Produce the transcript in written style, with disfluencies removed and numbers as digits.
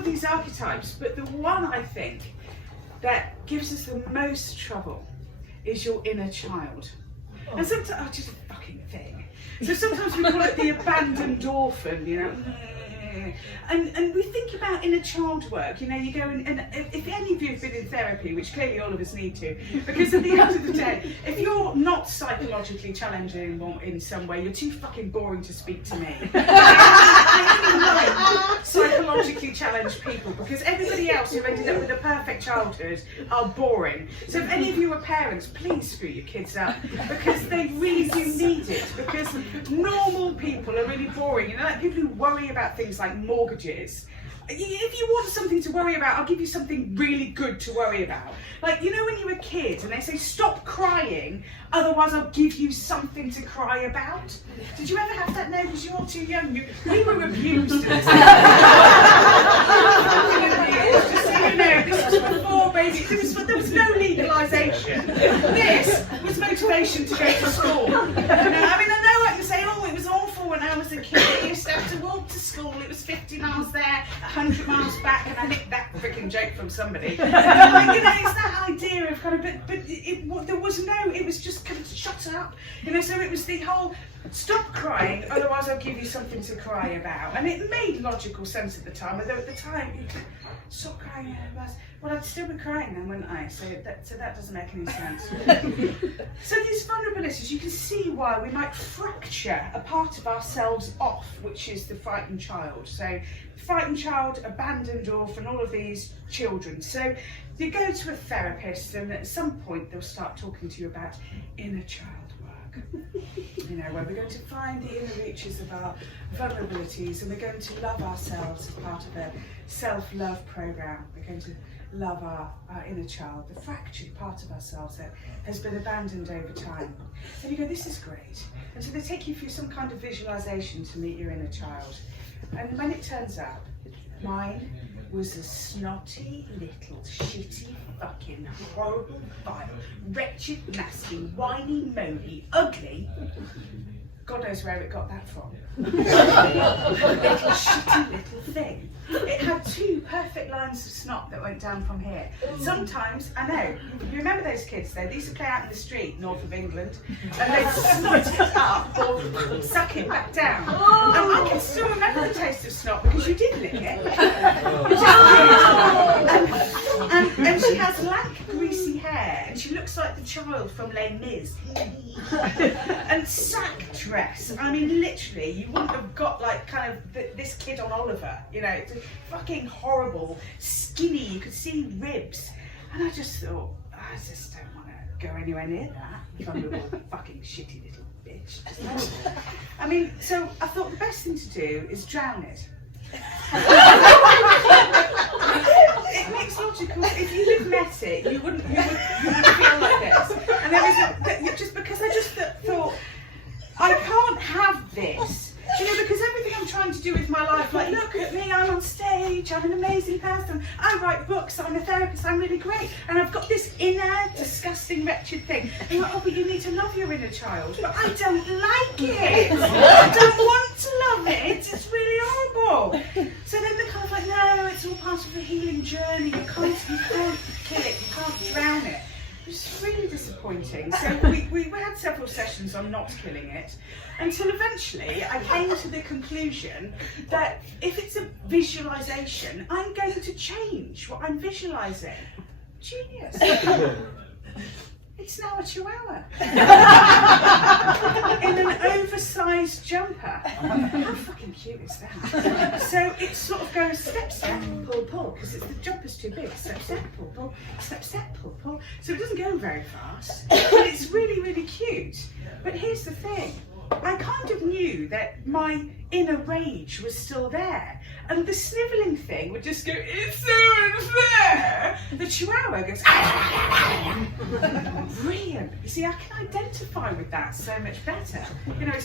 of these archetypes, but the one I think that gives us the most trouble is your inner child. And sometimes, just a fucking thing. So sometimes we call it the abandoned orphan, you know. And we think about inner child work, you know, you go and if any of you have been in therapy, which clearly all of us need to, because at the end of the day, if you're not psychologically challenging in some way, you're too fucking boring to speak to me. I only like psychologically challenged people, because everybody else who ended up with a perfect childhood are boring. So if any of you are parents, please screw your kids up, because they really do need it, because normal people are really boring, you know, like people who worry about things like mortgages. If you want something to worry about, I'll give you something really good to worry about. Like, you know when you're a kid and they say, stop crying, otherwise I'll give you something to cry about? Did you ever have that? No, because you're too young. We were abused at the Just so you know, this was before baby, there was no legalisation. This was motivation to go to school. You know, I mean, I know I can say, oh, it was awful when I was a kid. I used to have to walk to school. It was 50 miles there, 100 miles back, and I nicked that freaking joke from somebody. You know, it's that idea of kind of, but there was no, it was just kind of shut up. You know, so it was the whole, stop crying, otherwise I'll give you something to cry about. And it made logical sense at the time, although at the time, you could, stop crying, well, I'd still be crying then, wouldn't I? So that doesn't make any sense. So these vulnerabilities, you can see why we might fracture a part of ourselves off, which is the frightened child. So frightened child, abandoned orphan, all of these children. So you go to a therapist and at some point they'll start talking to you about inner child work. You know, where we're going to find the inner reaches of our vulnerabilities, and we're going to love ourselves as part of a self-love program. We're going to love our inner child, the fractured part of ourselves that has been abandoned over time. And you go, this is great. And so they take you through some kind of visualization to meet your inner child. And when it turns up, mine was a snotty, little, shitty, fucking, horrible, vile, wretched, nasty, whiny, moany, ugly. God knows where it got that from. Little shitty little thing. It had 2 perfect lines of snot that went down from here. Sometimes, I know, you remember those kids though, they used to play out in the street, north of England, and they'd snot it up or suck it back down. And I can still remember the taste of snot because you did lick it. And she has lank, greasy hair, and she looks like the child from Les Mis. And sack dress, I mean literally, you wouldn't have got like kind of this kid on Oliver, you know, it's fucking horrible, skinny, you could see ribs. And I just thought, I just don't want to go anywhere near that vulnerable fucking shitty little bitch. I mean, so I thought the best thing to do is drown it. It makes logical. If you had met it, you wouldn't feel like this. And there was just because I just thought, I can't have this. You know, because everything I'm trying to do with my life, like, look at me, I'm on stage, I'm an amazing person, I write books, I'm a therapist, I'm really great, and I've got this inner, disgusting, wretched thing. And you're like, oh, but you need to love your inner child. But I don't like it. I don't want to love it. It's really horrible. So then they're kind of like, no, it's all part of the healing journey. You can't kill it, you can't drown it. It's really disappointing. So we had several sessions on not killing it, until eventually I came to the conclusion that if it's a visualization, I'm going to change what I'm visualizing. Genius. It's now a chihuahua. In an oversized jumper. How fucking cute is that? So it sort of goes step, step, pull, pull, because the jumper's too big. Step, step, pull, pull, step, step, pull, pull. So it doesn't go very fast, but it's really, really cute. But here's the thing. I kind of knew that my inner rage was still there. And the snivelling thing would just go, it's so unfair. The chihuahua goes, brilliant. You see, I can identify with that so much better. You know,